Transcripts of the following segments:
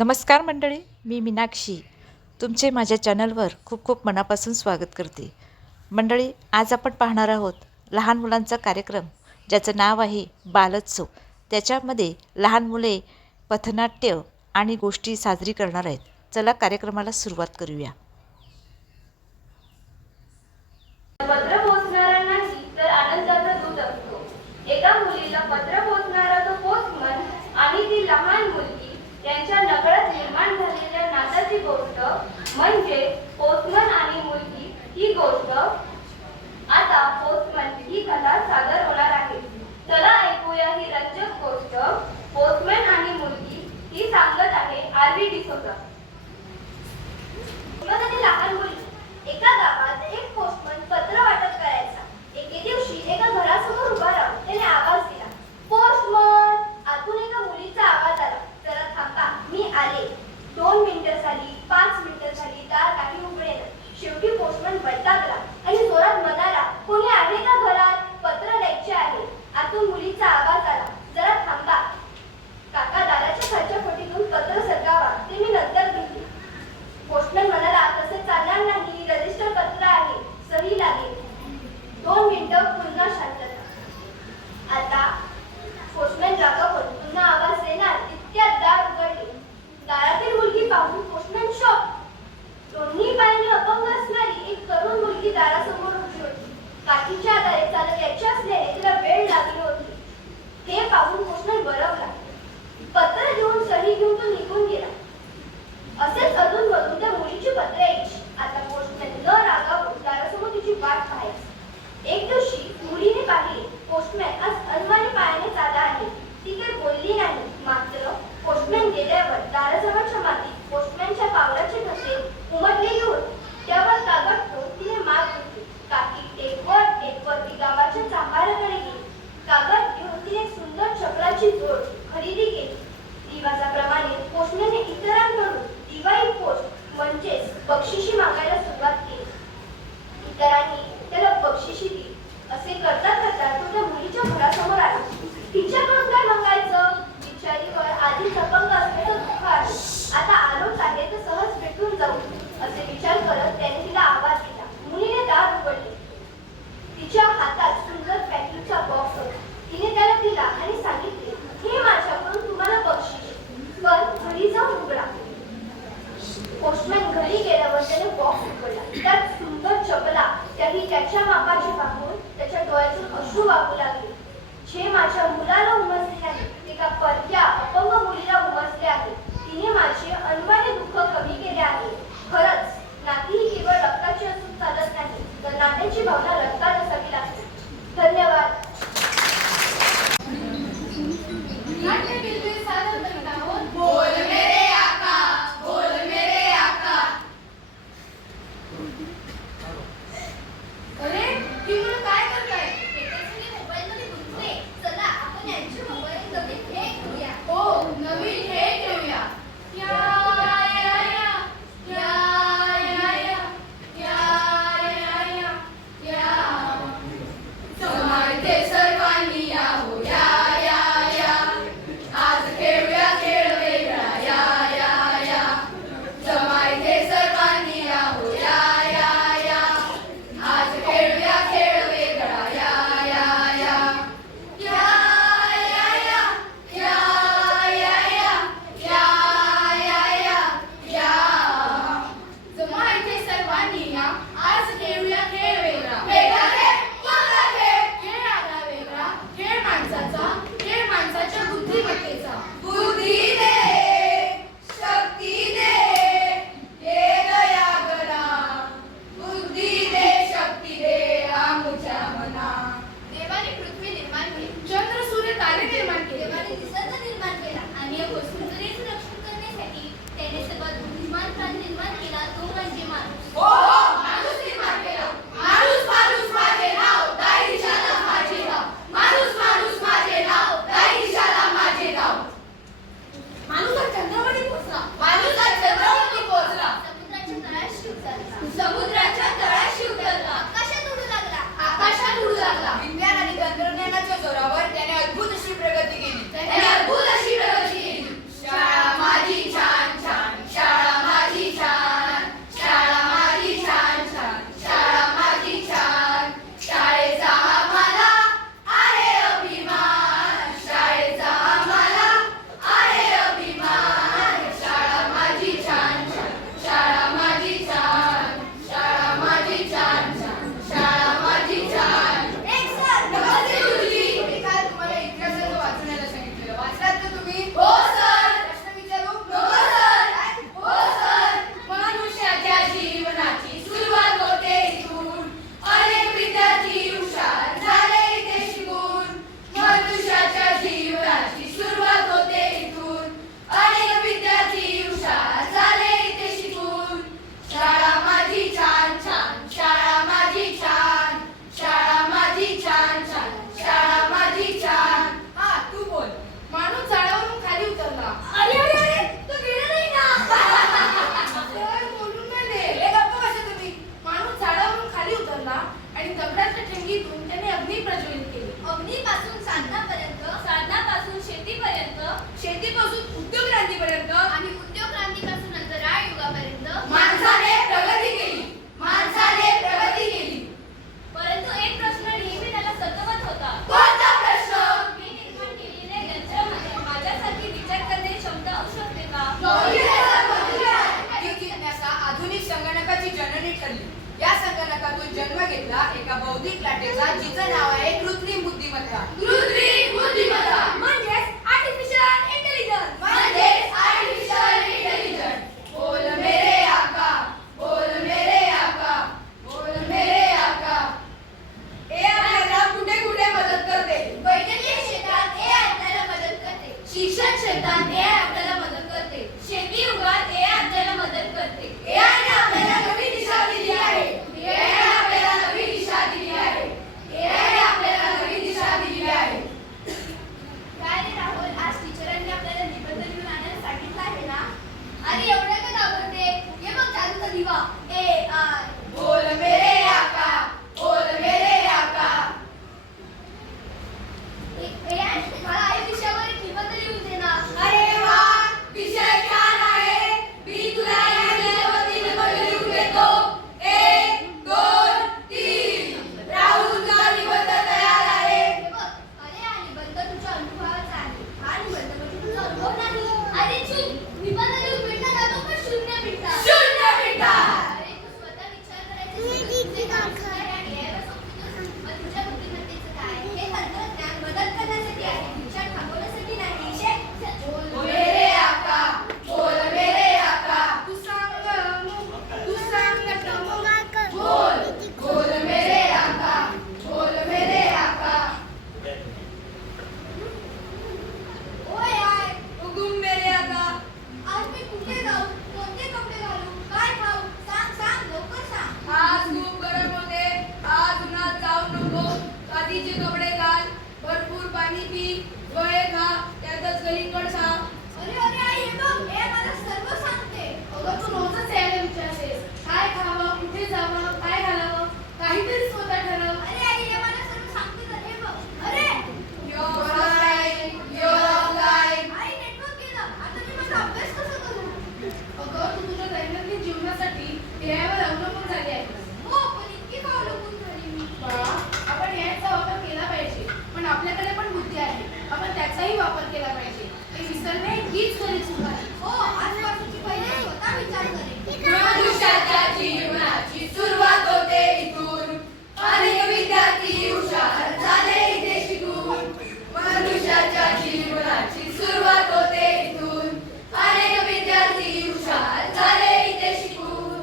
नमस्कार मंडळी, मी मीनाक्षी तुमचे माझ्या चॅनलवर खूप खूप मनापासून स्वागत करते. मंडळी, आज आपण पाहणार आहोत लहान मुलांचा कार्यक्रम ज्याचं नाव आहे बालोत्सव. त्याच्यामध्ये लहान मुले पथनाट्य आणि गोष्टी साजरी करणार आहेत. चला कार्यक्रमाला सुरुवात करूया. पत्र पोचणारा नाही तर आनंदाचा दूत असतो. एका मुलीला पत्र पोचणारा तो पोस्टमन आणि ती लहान मुलगी यांच्या नकळत निर्माण झालेल्या नात्याची गोष्ट म्हणजे पोस्टमन आणि मुलगी ही गोष्ट. आता पोस्टमन ही कथा सादर होणार आहे. चला ऐकूया ही रंजक गोष्ट. पोस्टमन आणि मुलगी ही सांगत आहे आरवी डिसोजा. लहान मुलगी. एका गावात एक पोस्टमन पत्र वाटप करायचा. एके दिवशी एका घरासमोर उभा राहून त्याने आवाज दिला, पोस्टमन. आतून एका मुलीचा आवाज आला, जरा थांबा, मी आले. 2 मिनिटं झाली, 5 मिनिटं झाली, दार काही उघडेना. शेवटी पोस्टमन वैतागला आणि जोरात म्हणाला, कोणी आहे का घरात? पत्र द्यायचे आहे. आतून मुलीचा आवाज आला, जरा थांबा काका, दाराच्या खालच्या फटीतून पत्र सरकावा, ते मी नंतर घेते. पोस्टमन म्हणाला, तसे चालणार नाही, रजिस्टर पत्र आहे, सही लागेल. 2 मिनिटं, पुन्हा शांतता. आता पोस्टमन रागावून पुन्हा आवाज देणार तितक्यात दार उघडले. दारातील मुलगी पाहून पोस्टमन शॉक. दोन्ही पायांनी अपंग असणारी एक तरुण मुलगी दारासमोर उभी होती. काठीच्या आधारे चालत यायचे असल्याने तिला वेळ लागली होती. हे पाहून पोस्टमन बरवला. पत्र देऊन सही घेऊन तो निघून गेला. असेच अधूनमधून त्या मुलीची पत्र यायची. आता पोस्टमॅन न रागावून दारासमोर तिची वाट पाहायची. एक दिवशी मुलीने पाहिले, पोस्टमॅन आज अनवाणी पायाने चालला आहे. ती काही बोलली नाही. मात्र पोस्टमॅन गेल्यावर दाराजवळच्या मातीत पोस्टमॅनच्या पावलाचे ठसे उमटलेले होते. त्यावर कागद ठेवून तिने माग घेतली. काकी टेकवर ती गावाच्या चांभाराकडे गेली. कागद घेऊन तिने सुंदर चक्राची जोड खरेदी केली. रिवाजाप्रमाणे पोस्टमॅनने इतरांकडून दिवाळी पोस्ट म्हणजेच बक्षिशी मागायला सुरुवात केली. इतरांनी त्याला बक्षिशी दिली. असे करता करता तो त्या मुलीच्या घरासमोर आला. तिच्याकडून काय मागायचं? बिचारीवर आधीच अपंग असलेलं दुःख आहे. आता आलोच आहे तर सहज भेटून जाऊ असे विचार करत त्याने तिला आवाज दिला. मुलीने दार उघडले. तिच्या हातात सुंदर पॅकिंगचा बॉक्स होता. तिने त्याला दिला आणि सांगितले, हे माझ्याकडून तुम्हाला बक्षीस, पण घरी जाऊन उघडा. पोस्टमॅन घरी गेल्यावर त्याने बॉक्स उघडला. त्यात सुंदर चपला, त्याही त्याच्या मापाची पाहून त्याच्या डोळ्यातून अश्रू वाहू लागले. जे माझ्या मुलाला उमजले नाही ते का परक्या अपंग मुलीला उमजले आहे. तिने माझे अनवाणी दुःख कमी केले आहे. खरंच नाती ही केवळ रक्ताची असून चालत नाही, तर नात्याची भावना रक्तात असावी लागते. धन्यवाद. बोल मेरे आका, बोल मेरे आका. अरे ती मुलं काय करताय? मोबाईल मध्ये गुंतले. चला आपण यांचे मोबाईल नवीन खेळ खेळूया. हो, नवीन खेळ खेळूया. या या या या या या या या या समारते सर्वांनी या हो या या या. आज खेळूया खेळ वेगळा या या या. समारते सर्वांनी या हो या या या. आज खेळूया खेळ वेगळा या या या. या या या या या या या या या या. जमा इथे सर्वांनी या. आज खेळूया खेळ वेगळा. वेगळा खेळ, कोणता खेळ? खेळ आगळा वेगळा. खेळ माणसाचा, खेळ माणसाच्या बुद्धिमत्तेचा. बुद्धी दे, शक्ती दे, हे दया करा. बुद्धी दे, शक्ती दे आमुच्या मना. देवाने पृथ्वी निर्माण केली, चंद्र सूर्य तारे निर्माण केले, देवाने निसर्ग निर्माण केला आणि या वस्तूंचे रक्षण करण्यासाठी त्याने सर्वात बुद्धिमान प्राणी निर्माण केला, तो म्हणजे माणूस. हो हो, माणूस निर्माण केला. माणूस माणूस माझे नाव, दाई दिशाला माझे नाव. माणूस माणूस माझे नाव, दाई दिशाला माझे नाव. माणूस हा चंद्रावरती पोहोचला. माणूस हा चंद्रावरती पोहोचला. समुद्राच्या तळाशी उतरला. आकाशात उडू लागला. आकाशात उडू लागला. विज्ञान आणि तंत्रज्ञानाच्या जोरावर त्याने अद्भुत अशी प्रगती केली. शाळा माझी छान पाणी पी, फळे खा, त्यातच कलिंगड खा. अरे अरे आई हे बघ, हे मला सर्व सांगते. अगं तू रोजच यायला विचारतेस, काय खावं, कुठे जावं, काय घालावं, काहीतरी स्वतः ठरव. अरे आई हे मला सर्व सांगते तर हे बघ. अरे You're offline, you're offline. I network गेलं. आता मी माझा अभ्यास कसा करू? अगं तू तुझ्या दैनंदिन जीवनासाठी ध्येयावर अवलंबून झाली आहे. हो पण इतकी का अवलंबून झाली मी? बाळा, आपण ह्याचा वापर केला पाहिजे, पण आपल्याकडे पण बुद्धी आहे, आपण त्याचाही वापर केला पाहिजे. हे विसरणे हीच खरी चूक आहे. हो आजपासूनची पहिले स्वतः विचार करेन. मनुष्याच्या जीवनाची सुरुवात होते इथून, अनेक विद्यार्थी हुशार झाले इथे शिकून. मनुष्याच्या जीवनाची सुरुवात होते इथून, अनेक विद्यार्थी हुशार झाले इथे शिकून.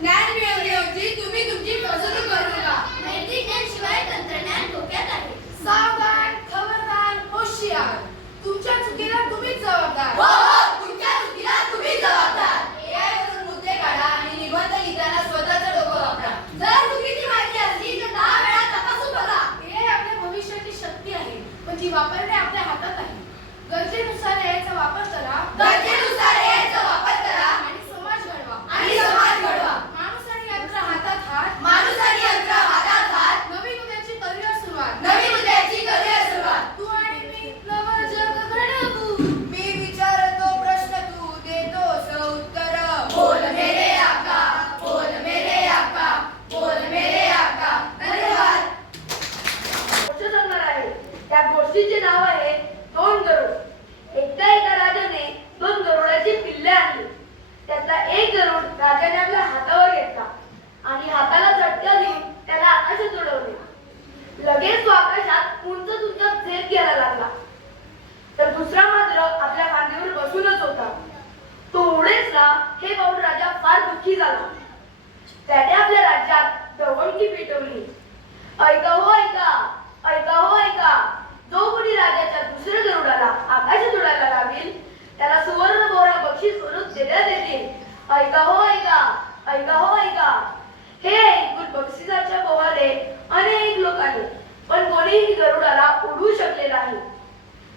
ज्ञान मिळवण्याऐवजी तुम्ही तुमची फसवणूक करू नका. नैतिक ज्ञानशिवाय तंत्रज्ञान धोक्यात आहे. सावधान, खबरदार, होशियार. तुमच्या चुकीला तुम्हीच जबाबदार. तुमच्या चुकीला तुम्ही जबाबदार. AI वरून मुद्दे काढा आणि निबंध लिहिताना स्वतःचं डोकं वापरा. जर चुकीची माहिती असली तर 10 वेळा तपासून बघा. AI आपल्या भविष्याची शक्ती आहे, पण ती वापरणे आपल्या हातात आहे. गरजेनुसार याचा वापर करा. गरजेनुसार याचा वापर करा आणि समाज घडवा. आणि समाज घडवा. माणूस आणि यंत्र हातात हात. माणूस आणि यंत्र हातात हात. नवीन उद्याची करूया सुरुवात. नवीन उद्याची करूया सुरुवात. तू आणि मी नवं जग घडवू. मी विचारतो प्रश्न तू देतोस उत्तर. बोल मेरे आका, बोल मेरे आका, बोल मेरे आका. धन्यवाद. गोष्ट सांगणार आहे. त्या गोष्टीचे नाव आहे 2 गरुड. एकदा एका राजाने 2 गरुडाची पिल्ले आणली. त्यातला एक गरुड राजाने आपल्या हातावर घेतला आणि हाताला झटका देऊन त्याला आकाशात उडवले. लगेच तो आकाशात उंच उंच झेप घ्यायला लागला. तर दुसरा मात्र आपल्या खांद्यावर बसूनच होता. तो उडेचला हे पाहून राजा फार दुःखी झाला. त्याने आपल्या राज्यात दवंडी पेटवली. ऐका हो ऐका, ऐका हो ऐका. जो कोणी राजाच्या दुसऱ्या गरुडाला आकाशात उडायला लावेल त्याला सुवर्ण बोरा बक्षीस म्हणून देण्यात येतील. ऐका हो ऐका, ऐका हो ऐका. हे ऐकून बक्षिसाच्या बोहारे अनेक लोक आले, पण कोणीही गरुडाला उडवू शकले नाही.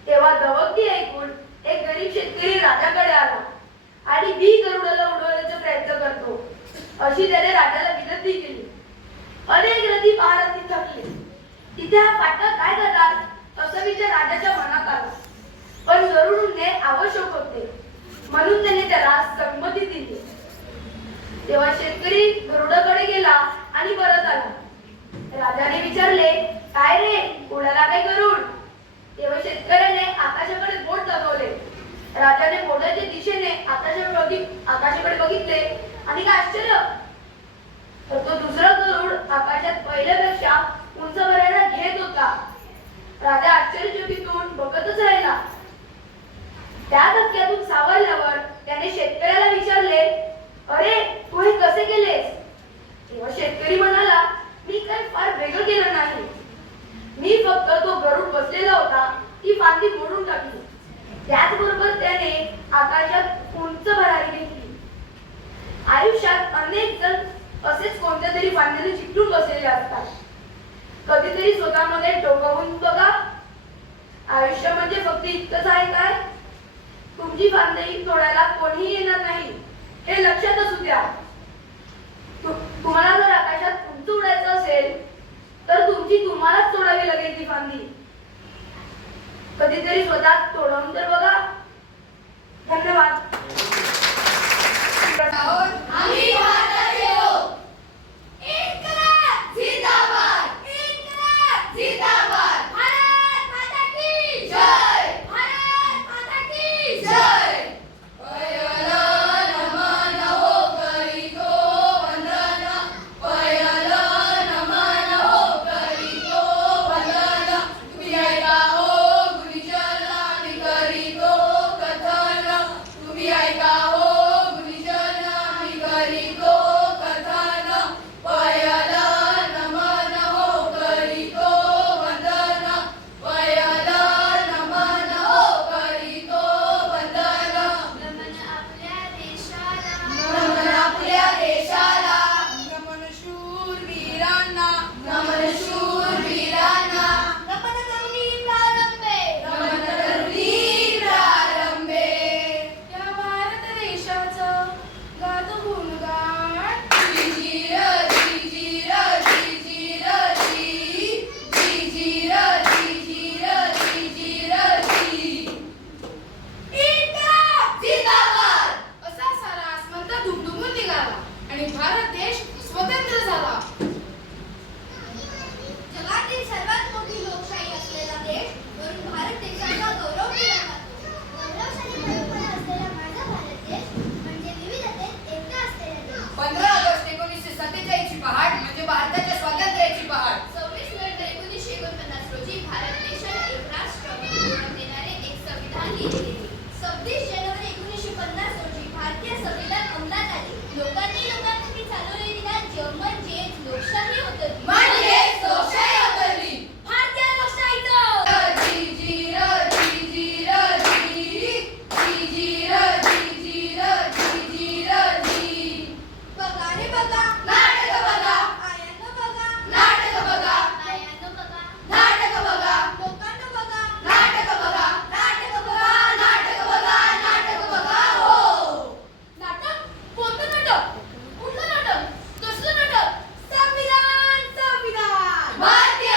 तेव्हा दवंडी ऐकून एक गरीब शेतकरी राजाकडे आला आणि बी गरुडाला उडवण्याचा प्रयत्न करतो अशी त्याने राजाला विनंती केली. अनेक रथी पहारांनी थकले. तिथे हा फाटका काय करतात असा विचार राजाच्या मनात आला, पण गरुड उडणे आवश्यक होते म्हणून त्याने त्याला संमती दिली. तेव्हा शेतकरी गरुडाकडे गेला आणि परत आला. राजाने विचारले, काय रे उडाला काय गरुड? तेव्हा शेतकऱ्याने आकाशाकडे बोट दाखवले. राजाने बोटाच्या दिशेने आकाशाकडे बघितले आणि काय आश्चर्य, तर तो दुसरा गरुड आकाशात पहिल्यापेक्षा उंच भरायला घेत होता. राजा आश्चर्यचकित होऊन बघतच राहिला. त्या धक्क्यातून सावरल्यावर त्याने शेतकऱ्याला विचारले, अरे तू हे कसे केलेस? तेव्हा शेतकरी म्हणाला, मी काही फार वेगळं केलं नाही. मी फक्त तो गरुड बसलेला होता ती फांदी मोडून टाकली. त्याचबरोबर त्याने आकाशात उंच भरारी घेतली. आयुष्यात अनेक जण असेच कोणत्या तरी फांदीने चिकटून बसलेले असतात. कधीतरी स्वतःमध्ये डोकावून बघा. आयुष्य म्हणजे फक्त इतकंच आहे काय? तुमची फांदी तोडायला कोणीही येणार नाही हे लक्षात असू द्या. तुम्हाला जर आकाशात उंच उडायचं असेल तर तुमची तुम्हालाच तोडावी लागेल ती फांदी. कधीतरी स्वतः तोडवून तर बघा. धन्यवाद. आम्ही भारताचे लोक. इन्कलाब जिंदाबाद, इन्कलाब जिंदाबाद. भारत माता की जय, भारत माता की जय. पयलं नमन हो करीतो वंदन, पयलं नमन हो करीतो वंदन. तुम्ही ऐका हो गुरुजन, आम्ही करीतो कथन. तुम्ही ऐका हो गुरुजन, आम्ही करीतो दिली गेली. 26 जानेवारी 1950 रोजी भारतीय संविधान अंमलात आले. लोकांनी लोकांसाठी चालवलेली राज्य म्हणजेच लोकशाही उतरली. भारतीय लोकशाहीचं जी जी र जी जी र जी जी जी र जी जी र जी जी र जी. बघा रे बघा, नाटक बघा, आयांनो बघा, नाटक बघा, आयांनो बघा, नाटक बघा, लोकांनो बघा, नाटक बघा, नाटक बघा, नाटक बघा, नाटक बघा. हो. नाटक? कोणतं नाटक? कुठलं नाटक? कसलं नाटक? संविधान, संविधान. भारतीय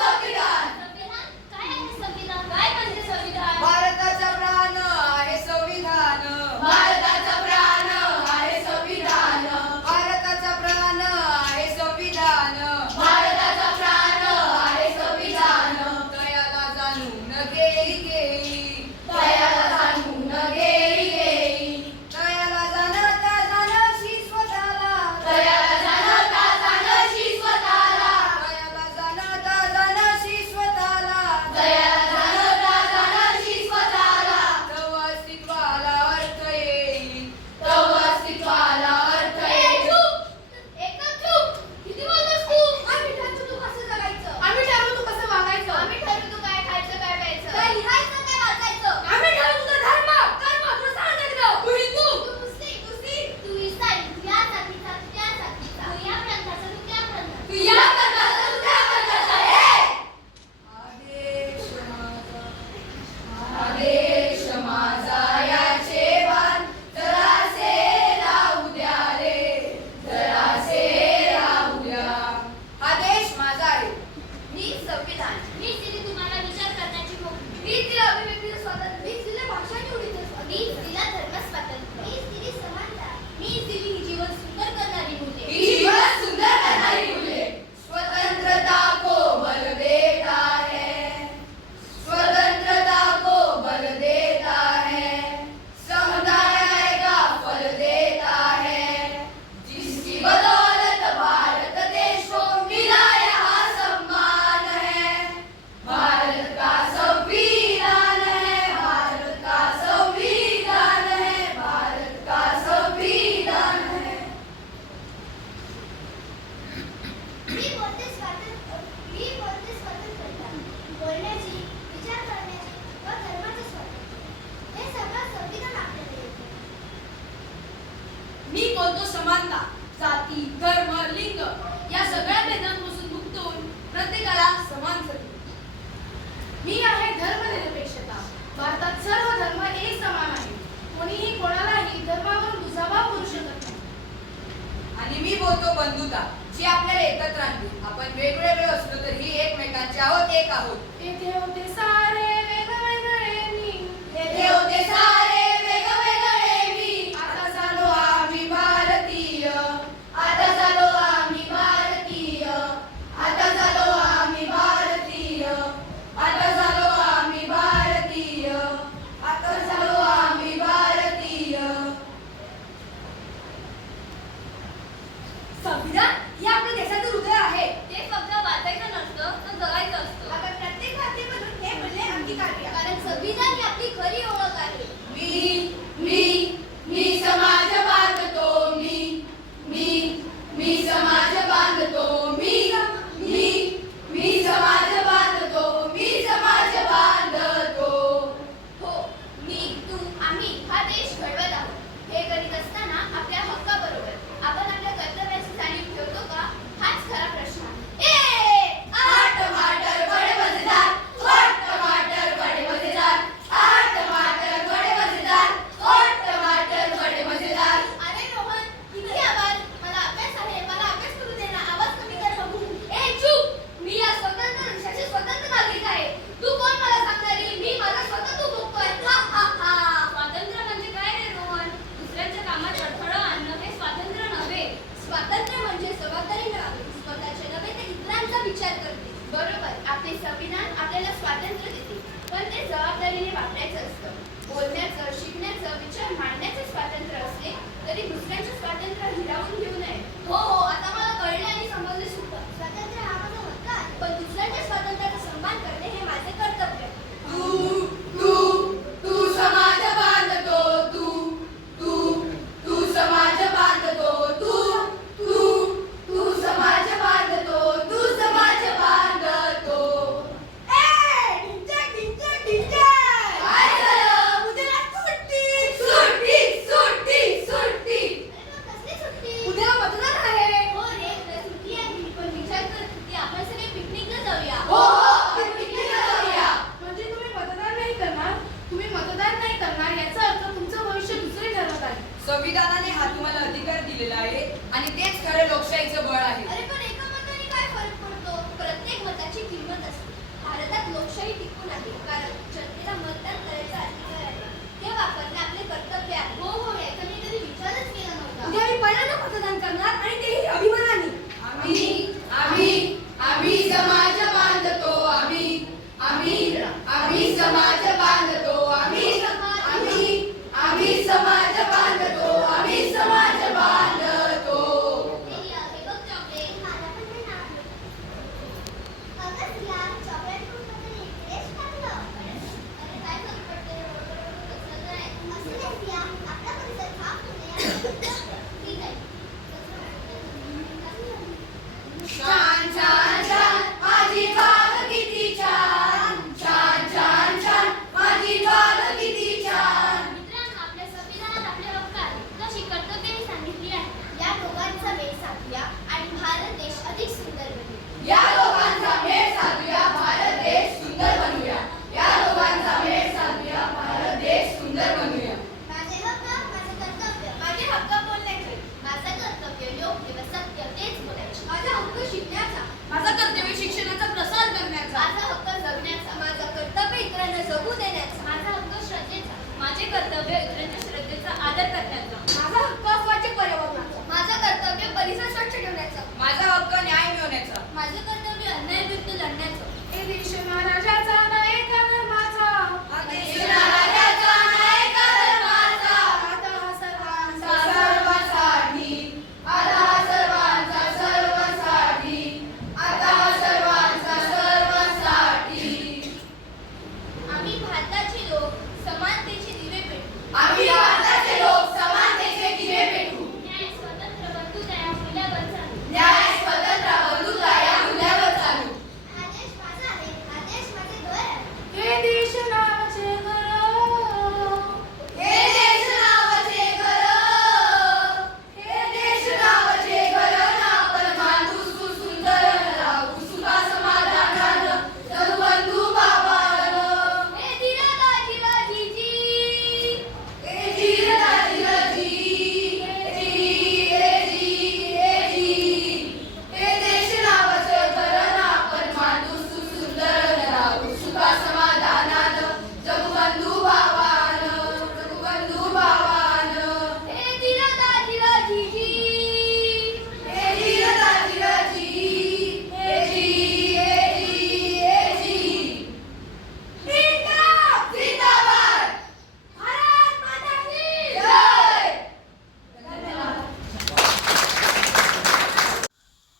संविधान. संविधान? काय आहे संविधान? काय म्हणजे संविधान? भारताचा प्राण आहे संविधान. भारताचा प्राण आहे संविधान. भारताचा प्राण आहे संविधान. भारताचा प्राण आहे संविधान. तयाला जाणून घेई घेई. तयाला जाणून घेई घेई. तयाला जाणता जाणशी स्वतःला. तयाला जाणता जाणशी स्वतःला. तयाला जाणता जाणशी स्वतःला. तयाला जाणता जाणशी स्वतःला. तव अस्तित्वाला अर्थ येईल. तव अस्तित्वाला अर्थ ए, येईल. चूप! एकच चूप! किती बोलतोस तू? आम्ही ठरवू तू कसं जगायचं. आम्ही ठरवू तू कसं वागायचं. आम्ही ठरवू तू काय खायचं, काय प्यायचं. काय लिहायचं, काय वाचायचं. आम्ही ठरवू तुझा धर्म. तुला सांग एकदा. तू हिंदू. तू मुस्लिम. तू ईसाई. तू या जातीचा, तू त्या जातीचा. तू या प्रांताचा, तू त्या प्रांताचा. तू या प्रांताचा, तू त्या प्रांताचा. ए! आदेश माझा, आदेश माझा याचे भान जरासे राहू द्या रे. जरासे राहू द्या. आदेश माझा आहे. मी संविधान. मी दिली तुम्हाला विचार करण्याची मुक्ती. मी दिला अभिव्यक्तीचं स्वातंत्र्य. मी दिले भाषा निवडीचं स्वातंत्र्य. मी दिला धर्म स्वातंत्र्य. मी दिली समानता. मी दिली ही जीवन सुंदर करणारी मूल्ये. ही जीवन सुंदर करणारी मूल्ये. स्वतंत्रता को बल देता है. स्वतंत्रता को बल देता है. समुदाय का फल देता है. जिसकी बदौलत भारत देश को मिला यहाँ सम्मान है. भारत का संविधान है. भारत का संविधान है. भारत का संविधान है. मी बोलते स्वातंत्र्यता. बोलण्याची, विचार करण्याची व धर्माचे स्वातंत्र्य. हे सगळं संविधान आपल्याला देतं. मी बोलतो समानता. जाती, धर्म, लिंग या सगळ्या भेदांपासून मुक्त होऊन प्रत्येकाला समान संधी. मी आहे धर्मनिरपेक्षता. भारतात सर्व धर्म एक समान आहे. कोणीही कोणालाही धर्मावरून दुजाभाव करू शकत नाही. आणि मी बोलतो बंधुता, जी आपल्याला एकत्र आणते. आपण वेगवेगळे असलो तरी एकमेकांचे आहोत, एक आहोत. येथे होते सारे वेगवेगळे मी. येथे होते सारे वेगवेगळे मी. आता झालो आम्ही भारतीय. आता झालो आम्ही भारतीय. आता झालो आम्ही भारतीय. आता झालो आम्ही भारतीय. आता झालो आम्ही भारतीय. संविधान हे आपल्या देशाचं हृदय आहे. ते फक्त वाचायचं नसतं, तर जगायचं असतं. आपण प्रत्येक भारतीय म्हणून हे मूल्य अंगीकारूया. कारण संविधान ही आपली खरी ओळख आहे. मी समाज बांधतो. मी समाज बांधतो. मी समाज बांधतो. मी समाज बांधतो. हो, मी, तू, आम्ही हा देश घडवत आहोत. हे करीत असताना आपल्या हक्काबरोबर आपण आपल्या कर्तव्याची जाणीव ठेवतो का? हाच खरा प्रश्न आहे. आठ टमाटर बडे मजेदार. आठ टमाटर बडे मजेदार. आठ टमाटर बडे मजेदार. आठ टमाटर बडे मजेदार. अरे रोहन, किती आवाज. मला अभ्यास आहे. मला अभ्यास करू दे ना. आवाज कमी कर बघू. ए चूप. मी या स्वतंत्र देशाचे स्वतंत्र नागरिक आहे. तू कोण मला सांगणारी? मी माझा स्वतंत्र भोगतोय. हा हा हा. स्वातंत्र्य म्हणजे काय रे रोहन? दुसऱ्यांच्या कामात अडथळा आणणं हे स्वातंत्र्य नव्हे. स्वातंत्र्य म्हणजे जबाबदारीने वागणे. स्वतःचे नव्हे तर इतरांचा विचार करते. बरोबर, आपले संविधान आपल्याला स्वातंत्र्य देते, पण ते जबाबदारीने वापरायचं असतं. बोलण्याचं, शिकण्याचं, विचार मांडण्याचं स्वातंत्र्य असले तरी दुसऱ्यांचे स्वातंत्र्य हिरावून घेऊ नये. हो हो, आता मला कळले आणि समजले सुद्धा. स्वातंत्र्य हा माझा हक्क आहे, पण दुसऱ्यांच्या स्वातंत्र्याचा सन्मान करणे हे माझे कर्तव्य आहे. तू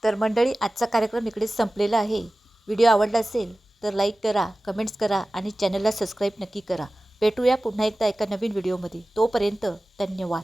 तर मंडळी, आजचा कार्यक्रम इकडेच संपलेला आहे. व्हिडिओ आवडला असेल तर लाईक करा, कमेंट्स करा आणि चॅनलला सबस्क्राईब नक्की करा. भेटूया पुन्हा एकदा एका नवीन व्हिडिओमध्ये. तोपर्यंत धन्यवाद.